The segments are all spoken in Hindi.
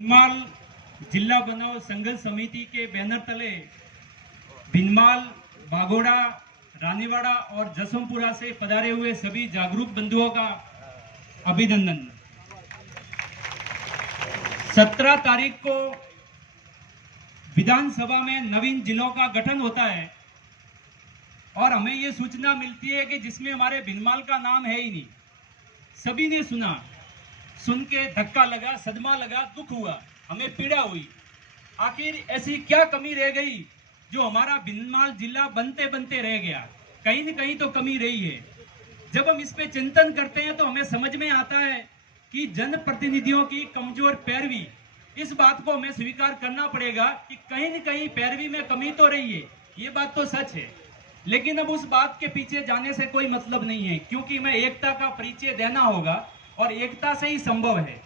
भिनमाल जिला बनाओ संघर्ष समिति के बैनर तले भिनमाल, बागोड़ा, रानीवाड़ा और जसोमपुरा से पधारे हुए सभी जागरूक बंधुओं का अभिनंदन। 17 तारीख को विधानसभा में नवीन जिलों का गठन होता है और हमें ये सूचना मिलती है कि जिसमें हमारे भिनमाल का नाम है ही नहीं। सभी ने सुन के धक्का लगा, सदमा लगा, दुख हुआ, हमें पीड़ा हुई। आखिर ऐसी क्या कमी रह गई जो हमारा भिनमाल जिला बनते बनते रह गया? कहीं न कहीं तो कमी रही है। जब हम इस पे चिंतन करते हैं तो हमें समझ में आता है कि जनप्रतिनिधियों की कमजोर पैरवी, इस बात को हमें स्वीकार करना पड़ेगा कि कहीं न कहीं पैरवी में कमी तो रही है, ये बात तो सच है। लेकिन अब उस बात के पीछे जाने से कोई मतलब नहीं है, क्योंकि हमें एकता का परिचय देना होगा और एकता से ही संभव है।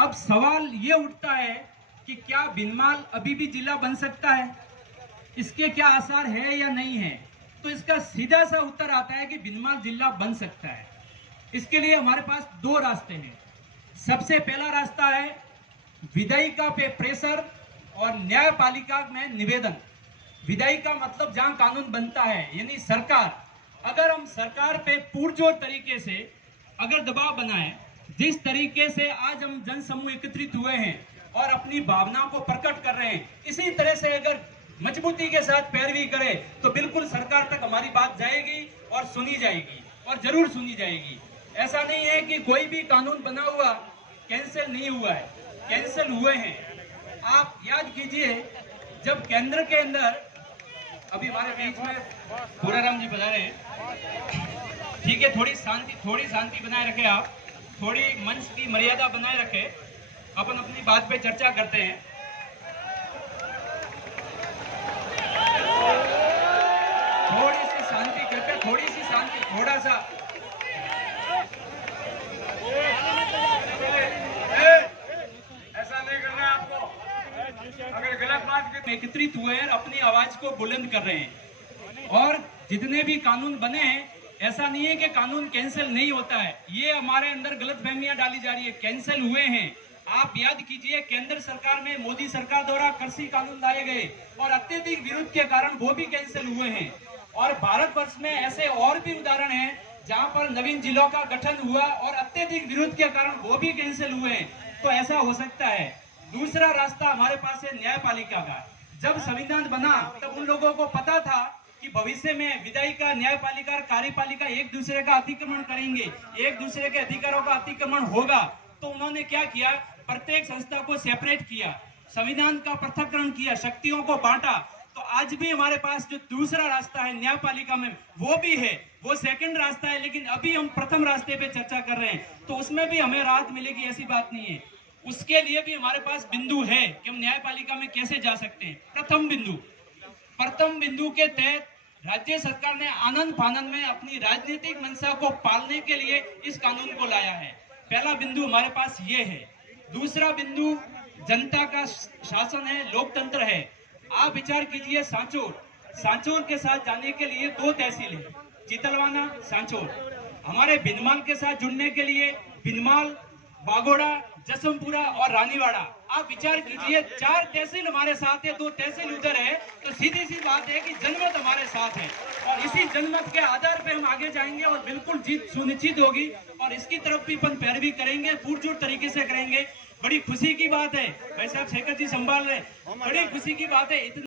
अब सवाल ये उठता है कि क्या भिनमाल अभी भी जिला बन सकता है? इसके क्या आसार है या नहीं है? तो इसका सीधा सा उत्तर आता है कि भिनमाल जिला बन सकता है। इसके लिए हमारे पास दो रास्ते हैं। सबसे पहला रास्ता है विधायिका पे प्रेशर और न्यायपालिका में निवेदन। विधायिका मतलब जहां कानून बनता है, यानी सरकार। अगर हम सरकार पे पुरजोर तरीके से अगर दबाव बनाए, जिस तरीके से आज हम जनसमूह एकत्रित हुए हैं और अपनी भावनाओं को प्रकट कर रहे हैं, इसी तरह से अगर मजबूती के साथ पैरवी करे तो बिल्कुल सरकार तक हमारी बात जाएगी और सुनी जाएगी, और जरूर सुनी जाएगी। ऐसा नहीं है कि कोई भी कानून बना हुआ कैंसिल नहीं हुआ है, कैंसिल हुए हैं। आप याद कीजिए, जब केंद्र के अंदर अभी हमारे बीच में पूराराम जी बता रहे हैं, ठीक है, थोड़ी शांति बनाए रखे, आप थोड़ी मंच की मर्यादा बनाए रखे, अपन अपनी बात पे चर्चा करते हैं। थोड़ी सी शांति करके, थोड़ी सी शांति, थोड़ा सा ऐसा नहीं करना है आपको। अगर गलत बात एकत्रित हुए हैं, अपनी आवाज को बुलंद कर रहे हैं। और जितने भी कानून बने हैं, ऐसा नहीं है कि कानून कैंसिल नहीं होता है। ये हमारे अंदर गलतफहमियां डाली जा रही है, कैंसिल हुए हैं। आप याद कीजिए, केंद्र सरकार में मोदी सरकार द्वारा कृषि कानून लाए गए और अत्यधिक विरोध के कारण वो भी कैंसिल हुए हैं। और भारतवर्ष में ऐसे और भी उदाहरण हैं जहां पर नवीन जिलों का गठन हुआ और अत्यधिक विरोध के कारण वो भी कैंसिल हुए हैं। तो ऐसा हो सकता है। दूसरा रास्ता हमारे पास है न्यायपालिका का। जब संविधान बना तब उन लोगों को पता था कि भविष्य में विधायिका, न्यायपालिका और कार्यपालिका एक दूसरे का अतिक्रमण करेंगे, एक दूसरे के अधिकारों का अतिक्रमण होगा। तो उन्होंने क्या किया? प्रत्येक संस्था को सेपरेट किया, संविधान का पृथक्करण किया, शक्तियों को बांटा। तो आज भी हमारे पास जो दूसरा रास्ता है न्यायपालिका में, वो भी है, वो सेकंड रास्ता है। लेकिन अभी हम प्रथम रास्ते पे चर्चा कर रहे हैं, तो उसमें भी हमें राहत मिलेगी, ऐसी बात नहीं है। उसके लिए भी हमारे पास बिंदु है कि हम न्यायपालिका में कैसे जा सकते हैं। प्रथम बिंदु के तहत राज्य सरकार ने आनंद फानंद में अपनी राजनीतिक मंशा को पालने के लिए इस कानून को लाया है। पहला बिंदु हमारे पास ये है। दूसरा बिंदु जनता का शासन है, लोकतंत्र है। आप विचार कीजिए, सांचौर के साथ जाने के लिए 2 तहसील है, चितलवाना, सांचौर। हमारे भिनमाल के साथ जुड़ने के लिए भिनमाल, बागोड़ा, जसोमपुरा और रानीवाड़ा। आप विचार कीजिए, 4 तहसील हमारे साथ है, 2 तहसील उधर है। तो सीधी सी बात है कि जनमत हमारे साथ है और इसी जनमत के आधार पे हम आगे जाएंगे और बिल्कुल जीत सुनिश्चित होगी। और इसकी तरफ भी अपन पैरवी करेंगे, पुरजोर तरीके से करेंगे। बड़ी खुशी की बात है, भाई साहब शेखर जी संभाल रहे, बड़ी खुशी की बात है।